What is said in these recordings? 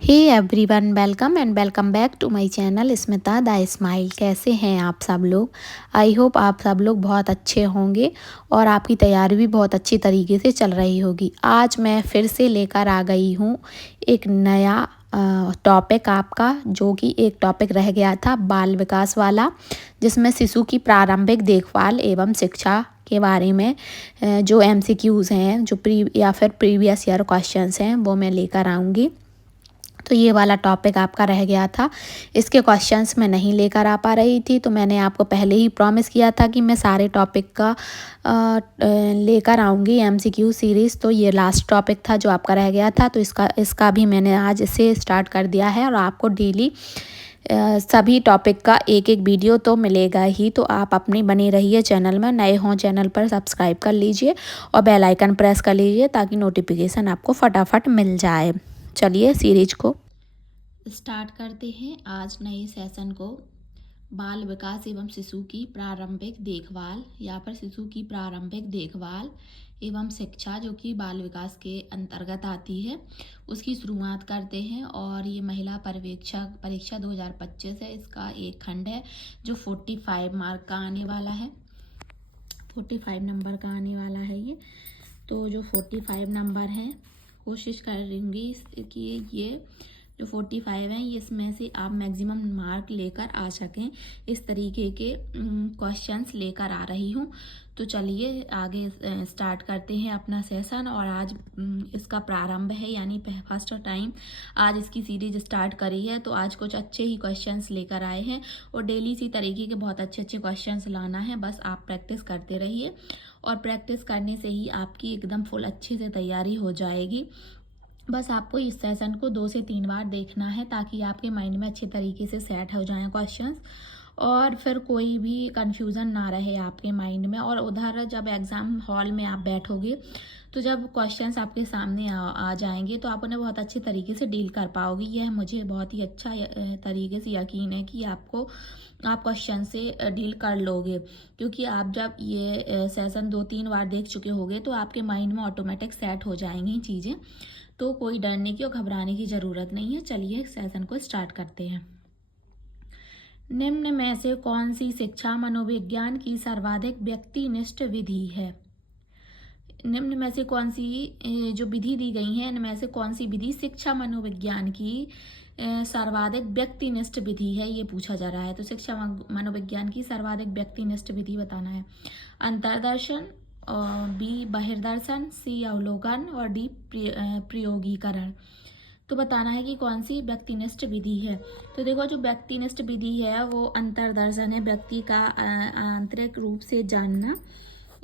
Hey everyone, welcome and welcome back to my channel Smita the smile. कैसे हैं आप सब लोग? आई होप आप सब लोग बहुत अच्छे होंगे और आपकी तैयारी भी बहुत अच्छी तरीके से चल रही होगी। आज मैं फिर से लेकर आ गई हूँ एक नया टॉपिक आपका, जो कि एक टॉपिक रह गया था बाल विकास वाला, जिसमें शिशु की प्रारंभिक देखभाल एवं शिक्षा के बारे में जो एमसीक्यूज़ हैं, जो या फिर प्रीवियस ईयर क्वेश्चंस हैं, वो मैं लेकर आऊँगी। तो ये वाला टॉपिक आपका रह गया था। इसके क्वेश्चंस मैं नहीं लेकर आ पा रही थी, तो मैंने आपको पहले ही प्रॉमिस किया था कि मैं सारे टॉपिक का लेकर आऊँगी एमसीक्यू सीरीज़। तो ये लास्ट टॉपिक था जो आपका रह गया था, तो इसका भी मैंने आज से स्टार्ट कर दिया है और आपको डेली सभी टॉपिक का एक एक वीडियो तो मिलेगा ही। तो आप अपनी बनी रहिए चैनल में, नए हों चैनल पर सब्सक्राइब कर लीजिए और बेल आइकन प्रेस कर लीजिए ताकि नोटिफिकेशन आपको फटाफट मिल जाए। चलिए सीरीज को स्टार्ट करते हैं। आज नए सेशन को बाल विकास एवं शिशु की प्रारंभिक देखभाल, यहाँ पर शिशु की प्रारंभिक देखभाल एवं शिक्षा, जो कि बाल विकास के अंतर्गत आती है, उसकी शुरुआत करते हैं। और ये महिला पर्यवेक्षक परीक्षा 2025 है। इसका एक खंड है जो 45 मार्क का आने वाला है, 45 नंबर का आने वाला है ये। तो जो 45 नंबर हैं, कोशिश करेंगी कि ये जो 45 हैं, इसमें से आप मैक्सिमम मार्क लेकर आ सकें, इस तरीके के क्वेश्चंस लेकर आ रही हूँ। तो चलिए आगे स्टार्ट करते हैं अपना सेशन। और आज इसका प्रारंभ है, यानी फर्स्ट टाइम आज इसकी सीरीज स्टार्ट करी है। तो आज कुछ अच्छे ही क्वेश्चंस लेकर आए हैं और डेली इसी तरीके के बहुत अच्छे अच्छे क्वेश्चंस लाना है। बस आप प्रैक्टिस करते रहिए और प्रैक्टिस करने से ही आपकी एकदम फुल अच्छे से तैयारी हो जाएगी। बस आपको इस सेशन को 2 से 3 बार देखना है ताकि आपके माइंड में अच्छे तरीके से सेट हो जाएं क्वेश्चंस और फिर कोई भी कंफ्यूजन ना रहे आपके माइंड में। और उधर जब एग्ज़ाम हॉल में आप बैठोगे तो जब क्वेश्चंस आपके सामने आ जाएंगे तो आप उन्हें बहुत अच्छे तरीके से डील कर पाओगे। यह मुझे बहुत ही अच्छा तरीके से यकीन है कि आप क्वेश्चन से डील कर लोगे, क्योंकि आप जब ये सेशन 2-3 बार देख चुके होगे तो आपके माइंड में ऑटोमेटिक सेट हो जाएंगी चीज़ें। तो कोई डरने की और घबराने की ज़रूरत नहीं है। चलिए सेशन को स्टार्ट करते हैं। निम्न में से कौन सी शिक्षा मनोविज्ञान की सर्वाधिक व्यक्तिनिष्ठ विधि है? निम्न में से कौन सी जो विधि दी गई है, इनमें से कौन सी विधि शिक्षा मनोविज्ञान की सर्वाधिक व्यक्तिनिष्ठ विधि है, ये पूछा जा रहा है। तो शिक्षा मनोविज्ञान की सर्वाधिक व्यक्तिनिष्ठ विधि बताना है। अंतर्दर्शन, बी बहिर्दर्शन, सी अवलोकन और डी प्रयोगीकरण। तो बताना है कि कौन सी व्यक्तिनिष्ठ विधि है। तो देखो, जो व्यक्तिनिष्ठ विधि है वो अंतर्दर्शन है, व्यक्ति का आंतरिक रूप से जानना,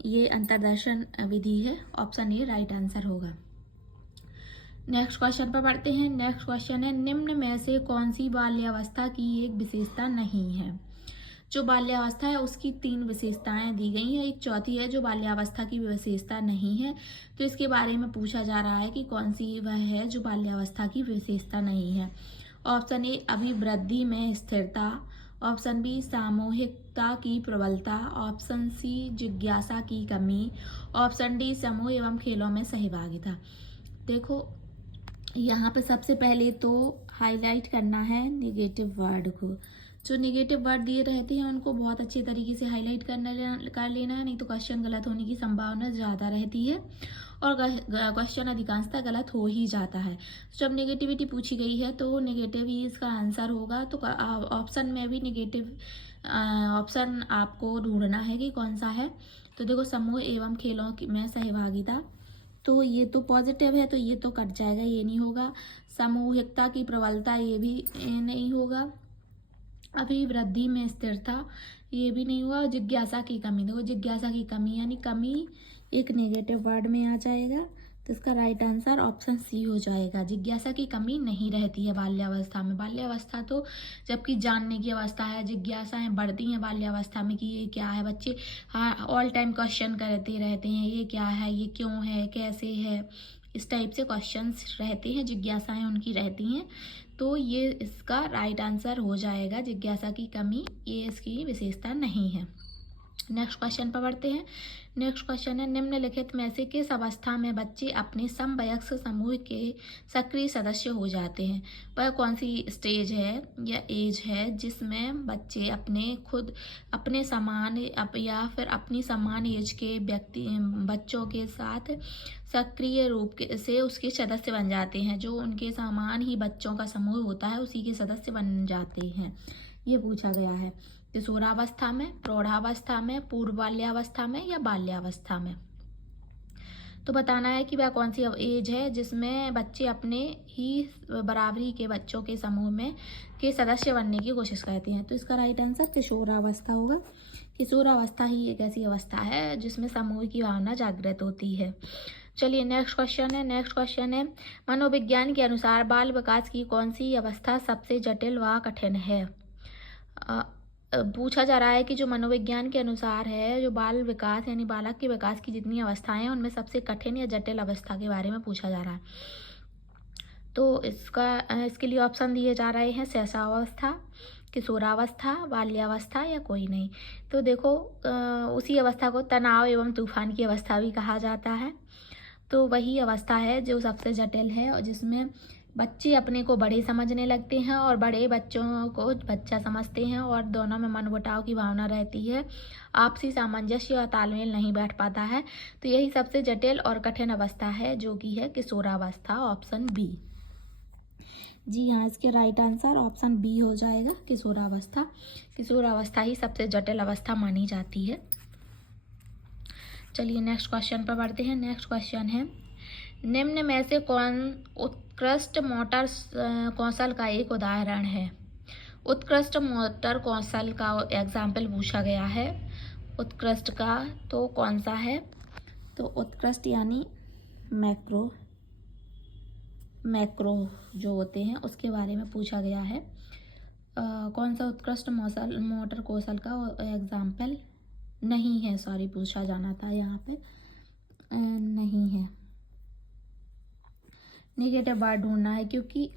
ये अंतर्दर्शन विधि है। ऑप्शन ए राइट आंसर होगा। नेक्स्ट क्वेश्चन पर पढ़ते हैं। नेक्स्ट क्वेश्चन है, निम्न में से कौन सी बाल्यावस्था की एक विशेषता नहीं है? जो बाल्यावस्था है उसकी 3 विशेषताएं दी गई हैं, एक चौथी है जो बाल्यावस्था की विशेषता नहीं है। तो इसके बारे में पूछा जा रहा है कि कौन सी वह है जो बाल्यावस्था की विशेषता नहीं है। ऑप्शन ए अभिवृद्धि में स्थिरता, ऑप्शन बी सामूहिकता की प्रबलता, ऑप्शन सी जिज्ञासा की कमी, ऑप्शन डी समूह एवं खेलों में सहभागिता। देखो, यहाँ पे सबसे पहले तो हाईलाइट करना है निगेटिव वर्ड को। जो निगेटिव वर्ड दिए रहते हैं उनको बहुत अच्छे तरीके से हाईलाइट कर लेना है, नहीं तो क्वेश्चन गलत होने की संभावना ज़्यादा रहती है और क्वेश्चन अधिकांशतः गलत हो ही जाता है। जब नेगेटिविटी पूछी गई है तो नेगेटिव ही इसका आंसर होगा। तो ऑप्शन में भी नेगेटिव ऑप्शन आपको ढूंढना है कि कौन सा है। तो देखो, समूह एवं खेलों में सहभागिता, तो ये तो पॉजिटिव है, तो ये तो कट जाएगा, ये नहीं होगा। सामूहिकता की प्रबलता, ये भी नहीं होगा। अभिवृद्धि में स्थिरता, ये भी नहीं हुआ। जिज्ञासा की कमी, देखो जिज्ञासा की कमी यानी कमी एक नेगेटिव वर्ड में आ जाएगा, तो इसका राइट आंसर ऑप्शन सी हो जाएगा। जिज्ञासा की कमी नहीं रहती है बाल्यावस्था में। बाल्यावस्था तो जबकि जानने की अवस्था है, जिज्ञासाएं बढ़ती हैं बाल्यावस्था में कि ये क्या है। बच्चे हाँ ऑल टाइम क्वेश्चन करते रहते हैं, ये क्या है, ये क्यों है, कैसे है, इस टाइप से क्वेश्चंस रहते हैं, जिज्ञासाएं उनकी रहती हैं। तो ये इसका राइट आंसर हो जाएगा। जिज्ञासा की कमी ये इसकी विशेषता नहीं है। नेक्स्ट क्वेश्चन पर बढ़ते हैं। नेक्स्ट क्वेश्चन है, निम्नलिखित में से किस अवस्था में बच्चे अपने समवयस्क समूह के सक्रिय सदस्य हो जाते हैं? वह कौन सी स्टेज है या एज है जिसमें बच्चे अपने समान या फिर अपनी समान एज के बच्चों के साथ सक्रिय रूप से उसके सदस्य बन जाते हैं? जो उनके समान ही बच्चों का समूह होता है उसी के सदस्य बन जाते हैं, ये पूछा गया है। किशोरावस्था में, प्रौढ़ावस्था में, पूर्व बाल्यावस्था में या बाल्यावस्था में? तो बताना है कि वह कौन सी एज है जिसमें बच्चे अपने ही बराबरी के बच्चों के समूह में के सदस्य बनने की कोशिश करते हैं। तो इसका राइट आंसर किशोरावस्था होगा। किशोरावस्था ही एक ऐसी अवस्था है जिसमें समूह की भावना जागृत होती है। चलिए नेक्स्ट क्वेश्चन है। नेक्स्ट क्वेश्चन है, मनोविज्ञान के अनुसार बाल विकास की कौन सी अवस्था सबसे जटिल व कठिन है? पूछा जा रहा है कि जो मनोविज्ञान के अनुसार है, जो बाल विकास यानी बालक के विकास की जितनी अवस्थाएं हैं उनमें सबसे कठिन या जटिल अवस्था के बारे में पूछा जा रहा है। तो इसके लिए ऑप्शन दिए जा रहे हैं, शैशवावस्था, किशोरावस्था, बाल्यावस्था या कोई नहीं। तो देखो उसी अवस्था को तनाव एवं तूफान की अवस्था भी कहा जाता है। तो वही अवस्था है जो सबसे जटिल है और जिसमें बच्चे अपने को बड़े समझने लगते हैं और बड़े बच्चों को बच्चा समझते हैं और दोनों में मनमुटाव की भावना रहती है, आपसी सामंजस्य और तालमेल नहीं बैठ पाता है। तो यही सबसे जटिल और कठिन अवस्था है जो कि है किशोरावस्था, ऑप्शन बी। जी हाँ, इसके राइट आंसर ऑप्शन बी हो जाएगा, किशोरावस्था। किशोरावस्था ही सबसे जटिल अवस्था मानी जाती है। चलिए नेक्स्ट क्वेश्चन पर बढ़ते हैं। नेक्स्ट क्वेश्चन है, निम्न में से कौन उत्कृष्ट मोटर कौशल का एक उदाहरण है? उत्कृष्ट मोटर कौशल का एग्जाम्पल पूछा गया है। उत्कृष्ट का तो कौन सा है? तो उत्कृष्ट यानी मैक्रो जो होते हैं उसके बारे में पूछा गया है। कौन सा उत्कृष्ट मोटर कौशल का एग्जाम्पल नहीं है, सॉरी, पूछा जाना था यहाँ पे, नहीं है। नेगेटिव वर्ड ढूंढना है क्योंकि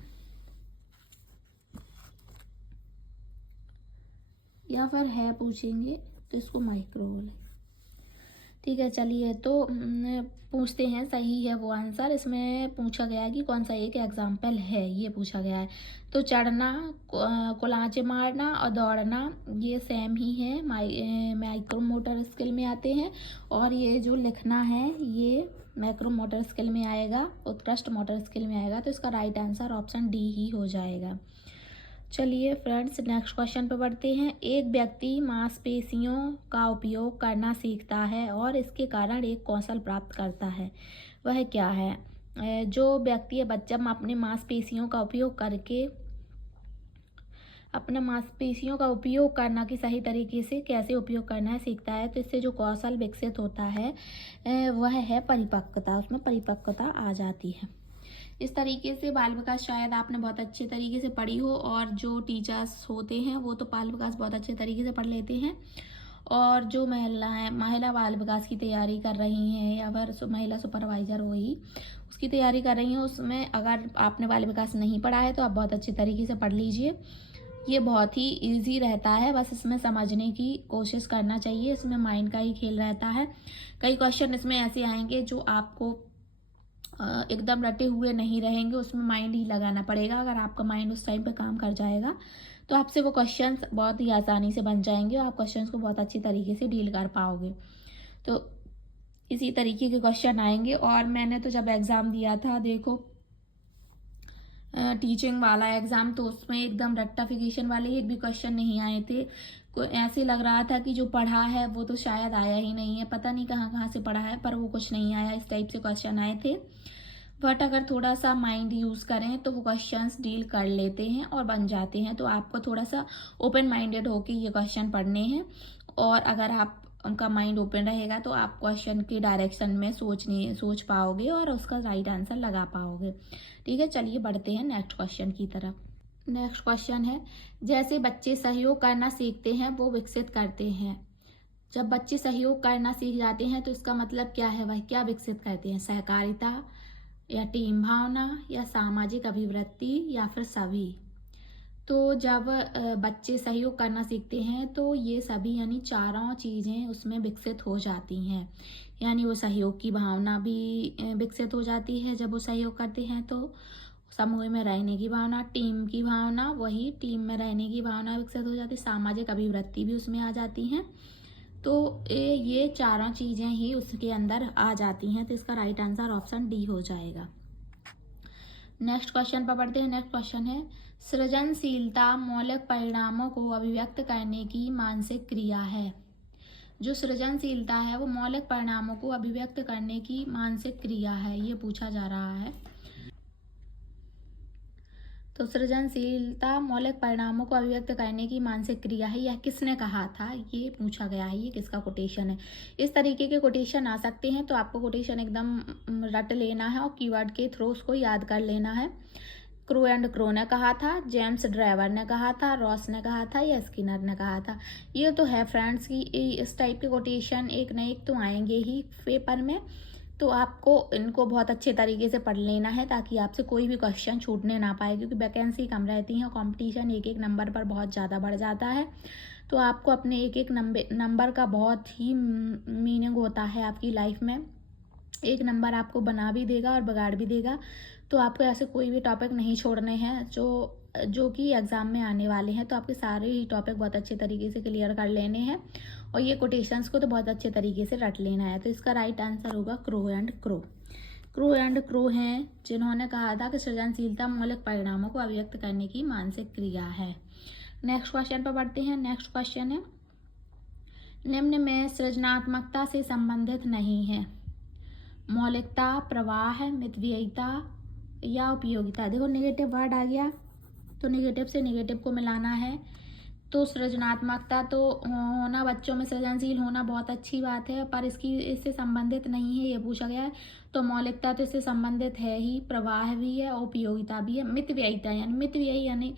या फिर है पूछेंगे तो इसको माइक्रो बोले। ठीक है, चलिए तो पूछते हैं, सही है वो आंसर। इसमें पूछा गया है कि कौन सा एक एग्जाम्पल है, ये पूछा गया है। तो चढ़ना, कुलांचे मारना और दौड़ना ये सेम ही है, माइक्रो मोटर स्किल में आते हैं। और ये जो लिखना है ये मैक्रो मोटर स्किल में आएगा, उत्कृष्ट मोटर स्किल में आएगा। तो इसका राइट आंसर ऑप्शन डी ही हो जाएगा। चलिए फ्रेंड्स नेक्स्ट क्वेश्चन पर बढ़ते हैं। एक व्यक्ति मांसपेशियों का उपयोग करना सीखता है और इसके कारण एक कौशल प्राप्त करता है, वह क्या है? जो व्यक्ति या बच्चा अपने मांसपेशियों का उपयोग करके अपने मांसपेशियों का उपयोग करना कि सही तरीके से कैसे उपयोग करना है सीखता है, तो इससे जो कौशल विकसित होता है वह है परिपक्वता, उसमें परिपक्वता आ जाती है। इस तरीके से बाल विकास शायद आपने बहुत अच्छे तरीके से पढ़ी हो और जो टीचर्स होते हैं वो तो बाल विकास बहुत अच्छे तरीके से पढ़ लेते हैं। और जो महिला बाल विकास की तैयारी कर रही हैं या फिर महिला सुपरवाइजर हो ही उसकी तैयारी कर रही हैं, उसमें अगर आपने बाल विकास नहीं पढ़ा है तो आप बहुत अच्छे तरीके से पढ़ लीजिए। ये बहुत ही इजी रहता है, बस इसमें समझने की कोशिश करना चाहिए। इसमें माइंड का ही खेल रहता है। कई क्वेश्चन इसमें ऐसे आएंगे जो आपको एकदम रटे हुए नहीं रहेंगे, उसमें माइंड ही लगाना पड़ेगा। अगर आपका माइंड उस टाइम पे काम कर जाएगा तो आपसे वो क्वेश्चंस बहुत ही आसानी से बन जाएंगे और आप क्वेश्चंस को बहुत अच्छी तरीके से डील कर पाओगे। तो इसी तरीके के क्वेश्चन आएंगे। और मैंने तो जब एग्ज़ाम दिया था, देखो टीचिंग वाला एग्ज़ाम, तो उसमें एकदम रट्टाफिकेशन वाले एक भी क्वेश्चन नहीं आए थे। ऐसे लग रहा था कि जो पढ़ा है वो तो शायद आया ही नहीं है, पता नहीं कहाँ कहाँ से पढ़ा है पर वो कुछ नहीं आया, इस टाइप से क्वेश्चन आए थे। बट अगर थोड़ा सा माइंड यूज़ करें तो वो क्वेश्चंस डील कर लेते हैं और बन जाते हैं। तो आपको थोड़ा सा ओपन माइंडेड होके ये क्वेश्चन पढ़ने हैं और अगर आप उनका माइंड ओपन रहेगा तो आप क्वेश्चन के डायरेक्शन में सोच पाओगे और उसका राइट आंसर लगा पाओगे। ठीक है, चलिए बढ़ते हैं नेक्स्ट क्वेश्चन की तरफ। नेक्स्ट क्वेश्चन है, जैसे बच्चे सहयोग करना सीखते हैं वो विकसित करते हैं। जब बच्चे सहयोग करना सीख जाते हैं तो इसका मतलब क्या है, वह क्या विकसित करते हैं? सहकारिता या टीम भावना या सामाजिक अभिवृत्ति या फिर सभी? तो जब बच्चे सहयोग करना सीखते हैं तो ये सभी यानी चारों चीज़ें उसमें विकसित हो जाती हैं। यानी वो सहयोग की भावना भी विकसित हो जाती है जब वो सहयोग करते हैं, तो समूह में रहने की भावना, टीम की भावना, वही टीम में रहने की भावना विकसित हो जाती है, सामाजिक अभिवृत्ति भी उसमें आ जाती हैं। तो ये चारों चीज़ें ही उसके अंदर आ जाती हैं, तो इसका राइट आंसर ऑप्शन डी हो जाएगा। नेक्स्ट क्वेश्चन पर पढ़ते हैं। नेक्स्ट क्वेश्चन है, सृजनशीलता मौलिक परिणामों को अभिव्यक्त करने की मानसिक क्रिया है। जो सृजनशीलता है वो मौलिक परिणामों को अभिव्यक्त करने की मानसिक क्रिया है, ये पूछा जा रहा है। तो सृजनशीलता मौलिक परिणामों को अभिव्यक्त करने की मानसिक क्रिया है, यह किसने कहा था, ये पूछा गया है। ये किसका कोटेशन है। इस तरीके के कोटेशन आ सकते हैं, तो आपको कोटेशन एकदम रट लेना है और कीवर्ड के थ्रू उसको याद कर लेना है। क्रू एंड क्रो ने कहा था, जेम्स ड्राइवर ने कहा था, रॉस ने कहा था या स्किनर ने कहा था। ये तो है फ्रेंड्स की इस टाइप के कोटेशन एक न एक तो आएंगे ही पेपर में, तो आपको इनको बहुत अच्छे तरीके से पढ़ लेना है ताकि आपसे कोई भी क्वेश्चन छूटने ना पाए, क्योंकि वैकेंसी कम रहती है, कंपटीशन एक एक नंबर पर बहुत ज़्यादा बढ़ जाता है। तो आपको अपने एक एक नंबर का बहुत ही मीनिंग होता है आपकी लाइफ में। एक नंबर आपको बना भी देगा और बिगाड़ भी देगा। तो आपको ऐसे कोई भी टॉपिक नहीं छोड़ने हैं जो कि एग्ज़ाम में आने वाले हैं। तो आपके सारे ही टॉपिक बहुत अच्छे तरीके से क्लियर कर लेने हैं और ये कोटेशंस को तो बहुत अच्छे तरीके से रट लेना है। तो इसका राइट आंसर होगा crow and crow. Crow and crow हैं जिन्होंने कहा था कि सृजनशीलता मौलिक परिणामों को अभिव्यक्त करने की मानसिक क्रिया है। नेक्स्ट क्वेश्चन पर बढ़ते हैं। नेक्स्ट क्वेश्चन है, निम्न में सृजनात्मकता से संबंधित नहीं है। मौलिकता, प्रवाह, मितव्ययिता या उपयोगिता। देखो नेगेटिव वर्ड आ गया, तो नेगेटिव से नेगेटिव को मिलाना है। तो सृजनात्मकता तो होना, बच्चों में सृजनशील होना बहुत अच्छी बात है, पर इससे संबंधित नहीं है, ये पूछा गया है। तो मौलिकता तो इससे संबंधित है ही, प्रवाह भी है, उपयोगिता भी है। मितव्ययिता यानी मितव्ययी यानी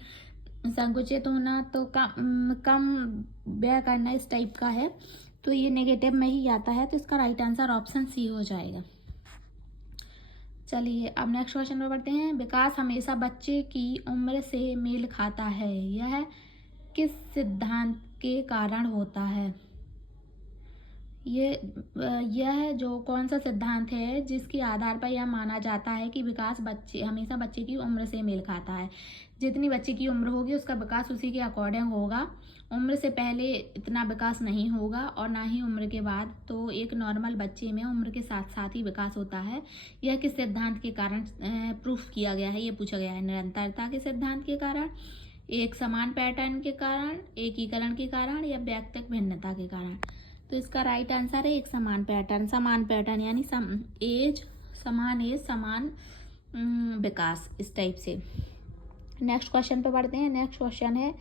संकुचित होना, तो कम व्यय करना, इस टाइप का है। तो ये नेगेटिव में ही आता है, तो इसका राइट आंसर ऑप्शन सी हो जाएगा। चलिए अब नेक्स्ट क्वेश्चन पर बढ़ते हैं। विकास हमेशा बच्चे की उम्र से मेल खाता है, यह किस सिद्धांत के कारण होता है। यह जो कौन सा सिद्धांत है जिसके आधार पर यह माना जाता है कि विकास हमेशा बच्चे की उम्र से मेल खाता है। जितनी बच्चे की उम्र होगी उसका विकास उसी के अकॉर्डिंग होगा। उम्र से पहले इतना विकास नहीं होगा और ना ही उम्र के बाद। तो एक नॉर्मल बच्चे में उम्र के साथ साथ ही विकास होता है। यह किस सिद्धांत के कारण प्रूफ किया गया है, ये पूछा गया है। निरंतरता के सिद्धांत के कारण, एक समान पैटर्न के कारण, एकीकरण के कारण या व्यक्तिगत भिन्नता के कारण। तो इसका राइट आंसर है एक समान पैटर्न। समान पैटर्न यानी समान एज समान विकास, इस टाइप से। नेक्स्ट क्वेश्चन पे बढ़ते हैं। नेक्स्ट क्वेश्चन है,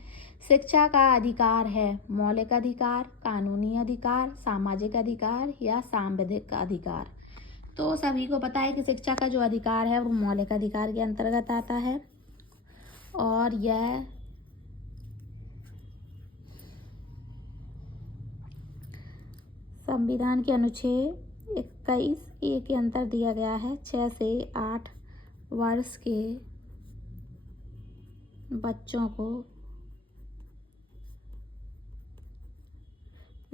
शिक्षा का अधिकार है मौलिक अधिकार, कानूनी अधिकार, सामाजिक अधिकार या सांविधिक अधिकार। तो सभी को पता है कि शिक्षा का जो अधिकार है वो मौलिक अधिकार के अंतर्गत आता है और यह संविधान के अनुच्छेद 21A के अंतर दिया गया है। 6 से 8 वर्ष के बच्चों को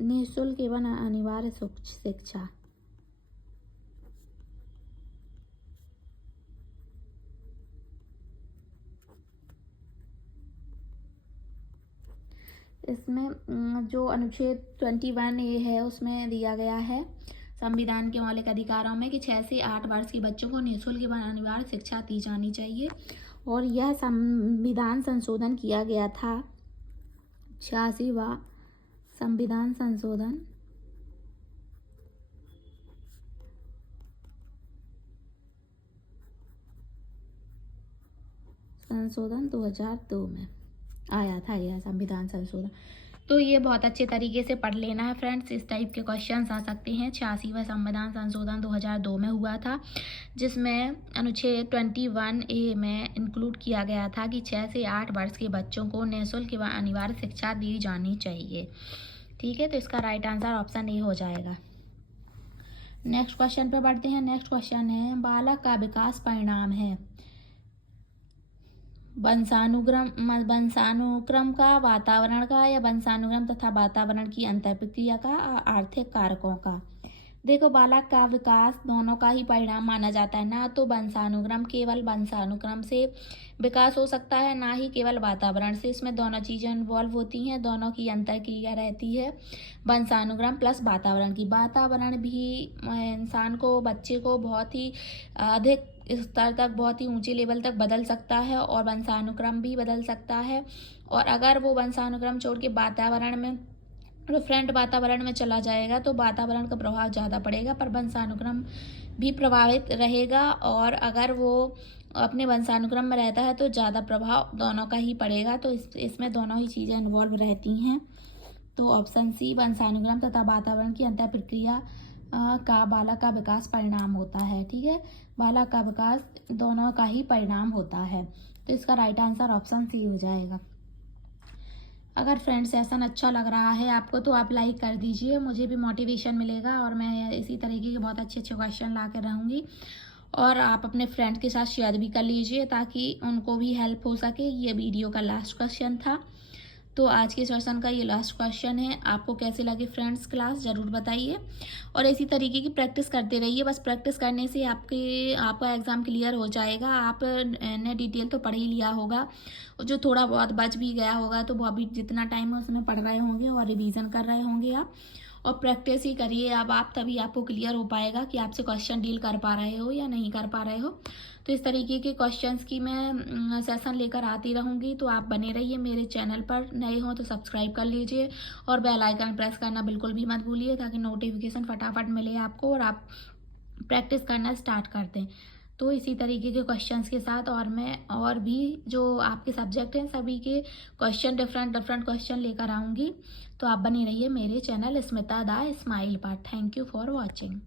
निःशुल्क एवं अनिवार्य शिक्षा। इसमें जो अनुच्छेद 21A है उसमें दिया गया है संविधान के मौलिक अधिकारों में कि 6 से 8 वर्ष के बच्चों को निःशुल्क एवं अनिवार्य शिक्षा दी जानी चाहिए। और यह संविधान संशोधन किया गया था, 86वां संविधान संशोधन 2002 में आया था यह संविधान संशोधन। तो ये बहुत अच्छे तरीके से पढ़ लेना है फ्रेंड्स। इस टाइप के क्वेश्चंस आ सकते हैं। 86वां संविधान संशोधन 2002 में हुआ था, जिसमें अनुच्छेद 21A में इंक्लूड किया गया था कि 6 से 8 वर्ष के बच्चों को निःशुल्क एवं अनिवार्य शिक्षा दी जानी चाहिए। ठीक है, तो इसका राइट आंसर ऑप्शन ए हो जाएगा। नेक्स्ट क्वेश्चन पे बढ़ते हैं। नेक्स्ट क्वेश्चन है, बालक का विकास परिणाम है वंशानुक्रम का, वातावरण का, या वंशानुक्रम तथा वातावरण की अंतःप्रक्रिया का, आर्थिक कारकों का। देखो, बालक का विकास दोनों का ही परिणाम माना जाता है। ना तो वंशानुक्रम केवल वंशानुक्रम से विकास हो सकता है, ना ही केवल वातावरण से। इसमें दोनों चीज़ें इन्वॉल्व होती हैं, दोनों की अंतर्क्रिया रहती है। वंशानुक्रम प्लस वातावरण की। वातावरण भी इंसान को, बच्चे को बहुत ही अधिक स्तर तक, बहुत ही ऊंचे लेवल तक बदल सकता है, और वंशानुक्रम भी बदल सकता है। और अगर वो वंशानुक्रम छोड़ के वातावरण में, डिफरेंट वातावरण में चला जाएगा तो वातावरण का प्रभाव ज़्यादा पड़ेगा, पर वंशानुक्रम भी प्रभावित रहेगा। और अगर वो अपने वंशानुक्रम में रहता है तो ज़्यादा प्रभाव दोनों का ही पड़ेगा। तो इसमें दोनों ही चीज़ें इन्वॉल्व रहती हैं। तो ऑप्शन सी, वंशानुक्रम तथा वातावरण की अंतःप्रक्रिया का बालक का विकास परिणाम होता है। ठीक है, बालक का विकास दोनों का ही परिणाम होता है। तो इसका राइट आंसर ऑप्शन सी हो जाएगा। अगर फ्रेंड्स सेशन अच्छा लग रहा है आपको तो आप लाइक कर दीजिए, मुझे भी मोटिवेशन मिलेगा, और मैं इसी तरीके के बहुत अच्छे अच्छे क्वेश्चन ला कर रहूँगी। और आप अपने फ्रेंड के साथ शेयर भी कर लीजिए ताकि उनको भी हेल्प हो सके। ये वीडियो का लास्ट क्वेश्चन था, तो आज के सेशन का ये लास्ट क्वेश्चन है। आपको कैसे लगे फ्रेंड्स क्लास, ज़रूर बताइए। और इसी तरीके की प्रैक्टिस करते रहिए। बस प्रैक्टिस करने से आपका एग्ज़ाम क्लियर हो जाएगा। आपने डिटेल तो पढ़ ही लिया होगा, जो थोड़ा बहुत बच भी गया होगा तो वो अभी जितना टाइम है उसमें पढ़ रहे होंगे और रिवीजन कर रहे होंगे आप। और प्रैक्टिस ही करिए अब आप, तभी आपको क्लियर हो पाएगा कि आपसे क्वेश्चन डील कर पा रहे हो या नहीं कर पा रहे हो। तो इस तरीके के क्वेश्चंस की मैं सेशन लेकर आती रहूँगी, तो आप बने रहिए मेरे चैनल पर। नए हो तो सब्सक्राइब कर लीजिए और बेल आइकन प्रेस करना बिल्कुल भी मत भूलिए, ताकि नोटिफिकेशन फटाफट मिले आपको और आप प्रैक्टिस करना स्टार्ट कर दें। तो इसी तरीके के क्वेश्चंस के साथ और भी जो आपके सब्जेक्ट हैं सभी के क्वेश्चन, डिफरेंट क्वेश्चन लेकर आऊँगी। तो आप बने रहिए मेरे चैनल स्मिता द स्माइल पर। Thank you for watching.